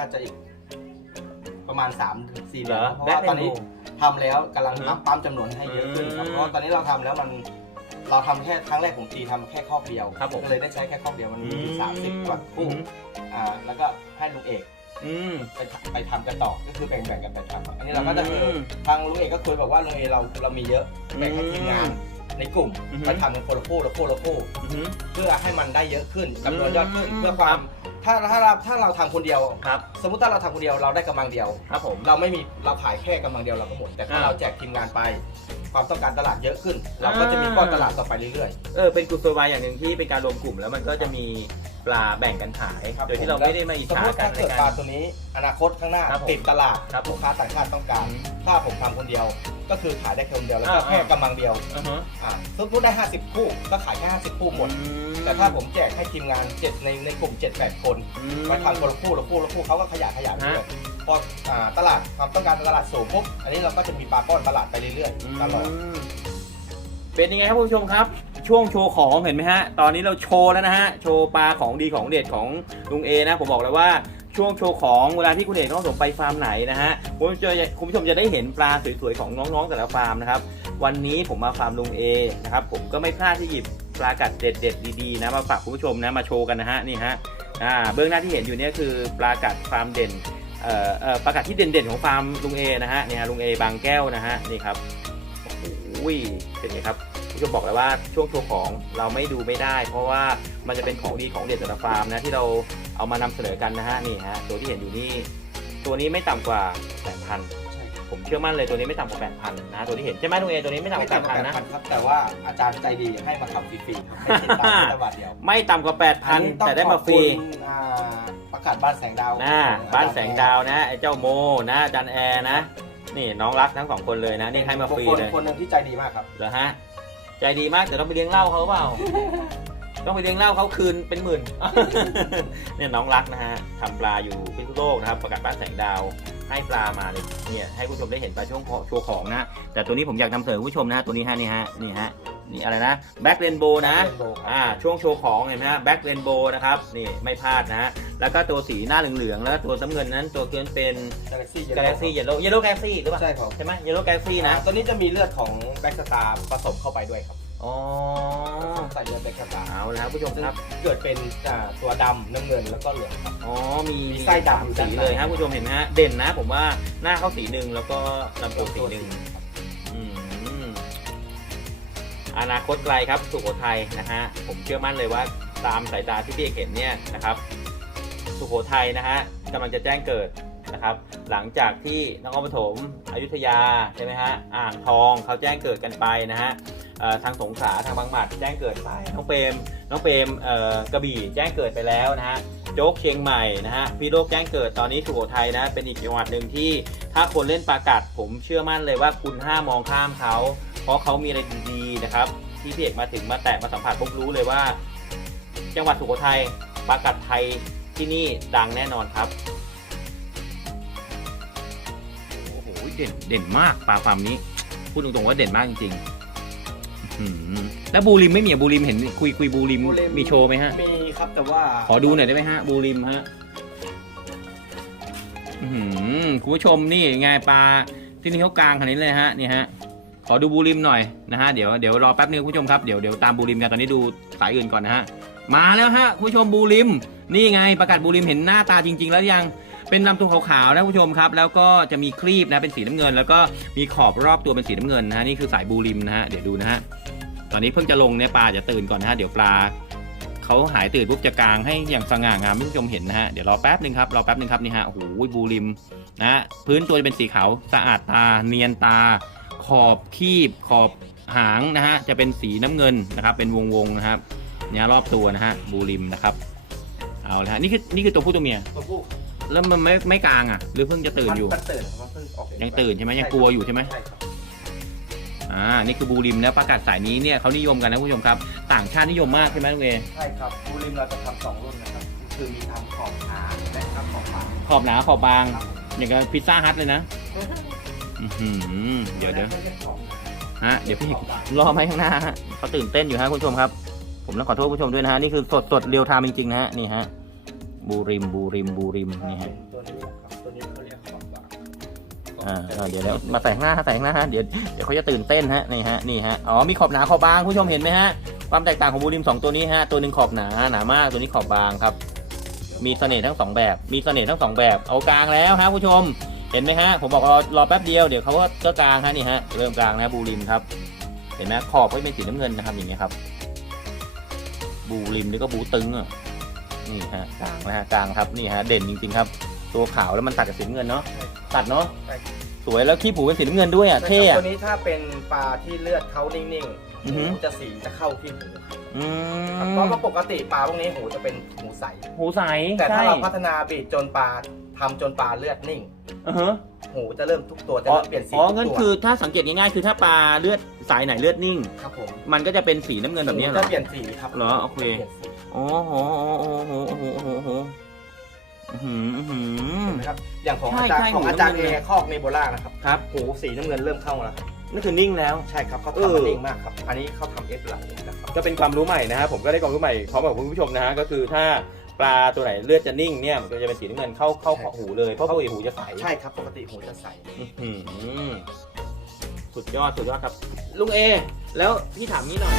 น่าจะอีกประมาณ3ถึง4เหรเดืออนเพราะแบ็คว่าตอนนี้เรนโบว์ทำแล้วกำลังอือฮึนับปั๊มจำนวนให้เยอะขึ้นครับอืมเพราะว่าตอนนี้เราทำแล้วมันเราทำแค่ครั้งแรกผมตีทำแค่ครอบเดียวครับผมก็เลยได้ใช้แค่ครอบเดียวมันมีอยู่สามสิบกว่าอืคู่มอ่าแล้วก็ให้ลุงเอก อืม ไปไปทำกันต่อ ก็คือแบ่งๆกันไปทำอันนี้เราก็จะอืมทางลุงเอกก็คุยบอกว่าลุงเอกเราเรามีเยอะ แบ่งให้ทีมงานในกลุ่มอือฮึ ไปทำกันคนละคู่ละคู่ละคู่ อืม เพื่อให้มันได้เยอะขึ้นจำนวนยอดขึ้นอืม เพื่อความ ถ้าถ้าเราถ้าเราทำคนเดียว ครับ สมมุติถ้าเราทำคนเดียวเราได้กำลังเดียว ครับผม เราไม่มีเราขายแค่กำลังเดียวเราก็หมด แต่ถ้าอ่าเราแจกทีมงานไป ความต้องการตลาดเยอะขึ้น เราก็จะมีก้อนตลาดต่อไปเรื่อย เออเป็นกุศโลบายอย่างหนึ่งที่เป็นการรวมกลุ่มแล้วมันก็จะมี ปลาแบ่งกันขายๆครับโดยที่เราไม่ได้มาอิจสมฉามติกันถ้าในเกิดกาปลาร ตัวนี้ อนาคตข้างหน้าครับผมติดตลาดครับผมลูกค้าต่างชาติต้องการอืมถ้าผมทำคนเดียว ก็คือขายได้คนเดียวแล้วก็อ่า แค่กำลังเดียวอือฮะอ่าสมมติได้ 50 คู่ก็ขายแค่50 คู่หมดอืมแต่ถ้าผมแจกให้ทีมงานเจ็ดในในกลุ่ม7-8คนอืม มาทำคนละคู่ละคู่ละคู่เขาก็ขยายขยายไปเรื่อยฮะพออ่าตลาดความต้องการตลาดสูงปุ๊บอันนี้เราก็จะมีปลาป้อนตลาดไปเรื่อยๆตลอดมเป็นยังไงครับคุณผู้ชมครับ ช่วงโชว์ของเห็นไหมฮะ ตอนนี้เราโชว์แล้วนะฮะ โชว์ปลาของดีของเด็ดของลุงเอนะ ผมบอกเลยว่าช่วงโชว์ของเวลาที่คุณเอกต้องส่งไปฟาร์มไหนนะฮะคุณผู้ชมจะคุณผู้ชมจะได้เห็นปลาสวยๆของน้องๆแต่ละฟาร์มนะครับ วันนี้ผมมาฟาร์มลุงเอนะครับ ผมก็ไม่พลาดที่หยิบปลากัดเด็ดๆดีๆนะมาฝากคุณผู้ชมนะมาโชว์กันนะฮะนี่ฮะอ่าเบื้องหน้าที่เห็นอยู่เนี่ยคือปลากัดฟาร์มเด่นเอ่อเอ่อปลากัดที่เด่นๆของฟาร์มลุงเอนะฮะนี่ฮะลุงเอบางแก้วนะฮะนี่ครับอุ้ยเป็นไงครับ ผู้ชมบอกเลยว่าช่วงโชว์ของเราไม่ดูไม่ได้ เพราะว่ามันจะเป็นของดีของเด็ดแต่ละฟาร์มนะที่เราเอามานำเสนอกันนะฮะนี่ฮะตัวที่เห็นอยู่นี่ตัวนี้ไม่ต่ำกว่า8,000ผมเชื่อมั่นเลยตัวนี้ไม่ต่ำกว่า8,000นะตัวที่เห็นใช่ไหมลุงเอตัวนี้ไม่ต่ำกไม่ว่าต่ำกว่า8,000นะ8,000ครับแต่ว่าอาจารย์ใจดีให้มาทำฟรีๆครับให้ติดตามแค่บาทเดียวไม่ต่ำกว่า8,000แต่ได้มาฟรีอันนี้ต้องขอบคุณอ่าประกาศบ้านแสงดาวนะบ้านแสงดาวนะไอ้เจ้าโมนะอาจันแอร์นะ นี่น้องรักทั้งสองคนเลยนะนี่ให้มาฟรีคนเลยคนหนึ่งที่ใจดีมากครับเหรอฮะ ใจดีมากแต่ต้องไปเลี้ยงเหล้าเขาเปล่า ต้องไปเลี้ยงเหล้าเขาคืนเป็นหมื่น เนี่ยน้องรักนะฮะทำปลาอยู่พิษณุโลกนะครับ ประกาศบ้านแสงดาวให้ปลามาเลยเนี่ยให้ผู้ชมได้เห็นปลาช่วงโชว์ของนะ แต่ตัวนี้ผมอยากนำเสนอผู้ชมนะฮะตัวนี้ฮะนี่ฮะนี่ฮะ นี่อะไรนะแบ็กเรนโบนะ Rainbow ครับ อ่าช่วงโชว์ของเห็นไหมฮะแบ็กเรนโบนะครับนี่ไม่พลาดนะฮะแล้วก็ตัวสีหน้าเหลืองๆ แล้วก็ตัวน้ำเงินนั้นตัวเกินเป็น Galaxy กาแล็กซี่เยลโล่เยลโล่กาแล็กซี่หรือเปล่าใช่ครับใช่ไหมเยลโล่กาแล็กซี่นะตัวนี้จะมีเลือดของแบ็กสตาร์ผสมเข้าไปด้วยครับอ๋อใส่เลือดแบ็กสตาร์เอาละครับผู้ชมซึ่งครับเกิดเป็นอ่าตัวดำน้ำเงินแล้วก็เหลืองครับอ๋อมีมีไส้ดำอยู่สีด้านในเลยครับผู้ชมเห็นไหมฮะเด่นนะ ผมว่าหน้าเขาสีหนึ่งแล้วก็ลำตัวสีหนึ่ง อนาคตไกลครับสุโขทัยนะฮะผมเชื่อมั่นเลยว่าตามสายตาที่พี่เอกเห็นเนี่ยนะครับ สุโขทัยนะฮะกำลังจะแจ้งเกิดนะครับ หลังจากที่นครปฐมอยุธยาใช่ไหมฮะอ่างทองเขาแจ้งเกิดกันไปนะฮะทางสงขลาทางบางหมัดแจ้งเกิดไปน้องเปรมน้องเปรมเอ่อกระบี่แจ้งเกิดไปแล้วนะฮะโจ๊กเชียงใหม่นะฮะพี่โลกแจ้งเกิดตอนนี้สุโขทัยนะเป็นอีกจังหวัดหนึ่งที่ถ้าคนเล่นปากัดผมเชื่อมั่นเลยว่าคุณห้ามมองข้ามเขา ราะเขามีอะไรดีๆนะครับ ที่พี่เอกมาถึงมาแตะมาสัมผัสผมรู้เลยว่า จังหวัดสุโขทัยปลากัดไทยที่นี่ดังแน่นอนครับโอ้โหเด่นเด่นมากปลาฟาร์มนี้ พูดตรงๆว่าเด่นมากจริงๆอื้อหือแล้วบูริมไม่มีอะบูริมเห็นคุยคุยบูริมมีโชว์ไหมฮะ มีครับแต่ว่าขอดูหน่อยได้ไหมฮะ บูริมฮะอื้อหือคุณผู้ชมนี่ไงปลาที่นี่เขากลางขนาดนี้เลยฮะนี่ฮะ ขอดูบูริมหน่อยนะฮะเดี๋ยวเดี๋ยวรอแป๊บนึงคุณผู้ชมครับเดี๋ยวเดี๋ยวตามบูริมกันตอนนี้ดูสายอื่นก่อนนะฮะมาแล้วฮะคุณผู้ชมบูริม นี่ไงประกาศบูริมเห็นหน้าตาจริง ๆ แล้วยังเป็นลำตัวขาวๆนะคุณผู้ชมครับ แล้วก็จะมีครีบนะเป็นสีน้ำเงิน แล้วก็มีขอบรอบตัวเป็นสีน้ำเงินนะฮะนี่คือสายบูริมนะฮะเดี๋ยวดูนะฮะตอนนี้เพิ่งจะลงเนี่ยปลาจะตื่นก่อนนะฮะเดี๋ยวปลาเขาหายตื่นปุ๊บจะกลางให้อย่างสง่างามผู้ชมเห็นนะฮะเดี๋ยวรอแป๊บหนึ่งครับรอแป๊บหนึ่งครับนี่ฮะโอ้โหบูริมนะพื้นตัวจะเป็นสีขาวสะอาดตาเนียนตา ขอบคีบขอบหางนะฮะจะเป็นสีน้ำเงินนะครับ เป็นวงวงๆนะครับเนี่ยรอบตัวนะฮะบูริมนะครับ เอาละฮะนี่คือนี่คือตัวผู้ตัวเมีย ตัวผู้แล้วมันไม่ไม่กลางอะ หรือเพิ่งจะตื่นอยู่มันตื่นครับเพิ่งออกเด็กยังตื่นใช่ไหมยังกลัวอยู่ใช่ไหมใช่ครับอ่านี่คือบูริมนะประกาศสายนี้เนี่ยเขานิยมกันนะผู้ชมครับ ต่างชาตินิยมมากใช่ไหมลุงเอใช่ครับบูริมเราจะทำสองรุ่นนะครับคือมีทำขอบหนาและทำขอบบางขอบหนาขอบบางครับอย่างกับพิซซ่าฮัทเลยนะอื้อหือ เดี๋ยวเดี๋ยวฮะเดี๋ยวพี่รอไหมข้างหน้าฮะเขาตื่นเต้นอยู่ฮะคุณผู้ชมครับ ผมต้องขอโทษคุณผู้ชมด้วยนะฮะนี่คือสดสดเรียวไทม์จริงๆนะฮะนี่ฮะบูริมบูริมบูริมนี่ฮะตัวนี้อ่าอ่าเดี๋ยวเดี๋ยวมาแต่งหน้าแต่งหน้าฮะเดี๋ยวเดี๋ยวเขาจะตื่นเต้นฮะนี่ฮะนี่ฮะอ๋อมีขอบหนาขอบบางผู้ชมเห็นไหมฮะความแตกต่างของบูริมสองตัวนี้ฮะตัวหนึ่งขอบหนาหนามากตัวนี้ขอบบางครับ มีเสน่ห์ทั้งสองแบบ มีเสน่ห์ทั้งสองแบบเอากลางแล้วฮะผู้ชม เห็นไหมฮะ ผมบอกรอรอแป๊บเดียว เดี๋ยวเขาก็ก็กลางฮะนี่ฮะ เริ่มกลางนะบูริมครับ เห็นไหมขอบก็เป็นสีน้ำเงินนะครับอย่างเงี้ยครับ บูริมนี่ก็บูตึงอะ นี่ฮะกลางนะฮะกลางครับ นี่ฮะเด่นจริงๆครับ ตัวขาวแล้วมันตัดกับสีน้ำเงินเนาะ ตัดเนาะใช่สวยแล้วขี้ผูเป็นสีน้ำเงินด้วยอะ เท่อะตัวนี้ถ้าเป็นปลาที่เลือดเขานิ่ง อือหือหูจะสีจะเข้าที่หูครับอืเพราะมว่าปกติปลาพวกนี้หูจะเป็นหูใส หูใสแต่ถ้าใช่เราพัฒนาบีดจนปลาทำจนปลาเลือดนิ่ง อือฮะหูจะเริ่มทุกตัวจะอ๋อเริ่มเปลี่ยนสีอ๋อทุกงั้นตัวคือถ้าสังเกตง่ายๆคือถ้าปลาเลือดสายไหนเลือดนิ่ง ครับผมมันก็จะเป็นสีน้ำเงินแบบนี้เหรจะอเปลี่ยนสีครับเหรอโอเคจะปลี่ยนสีโอ้โหโอ้โหโอ้โหโอ้โหโอ้โหอื้อหืออื้อหือ นะครับอย่างของใช่อาจารใช่ย์ของอาจารย์หูเอน้ำเงิน คอกเนโบล่านะครับครับหูสีน้ำเงินเริ่มเข้าแล้วครับ นั่นคือนิ่งแล้ว ใช่ครับเขาเออทำมันนิ่งมากครับ อันนี้เขาทำเอฟหลังนะครับก็เป็นความรู้ใหม่นะฮะผมก็ได้ความรู้ใหม่พร้อมกับคุณผู้ชมนะฮะก็คือถ้าปลาตัวไหนเลือดจะนิ่งเนี่ยมันก็จะเป็นสีน้ำเงินเข้าเข้าขอหูเลยเพราะปกติหูจะใสใช่ครับปกติหูจะใสอื้อหือสุดยอดสุดยอดครับ ลุงเอ แล้วพี่ถามนี้หน่อย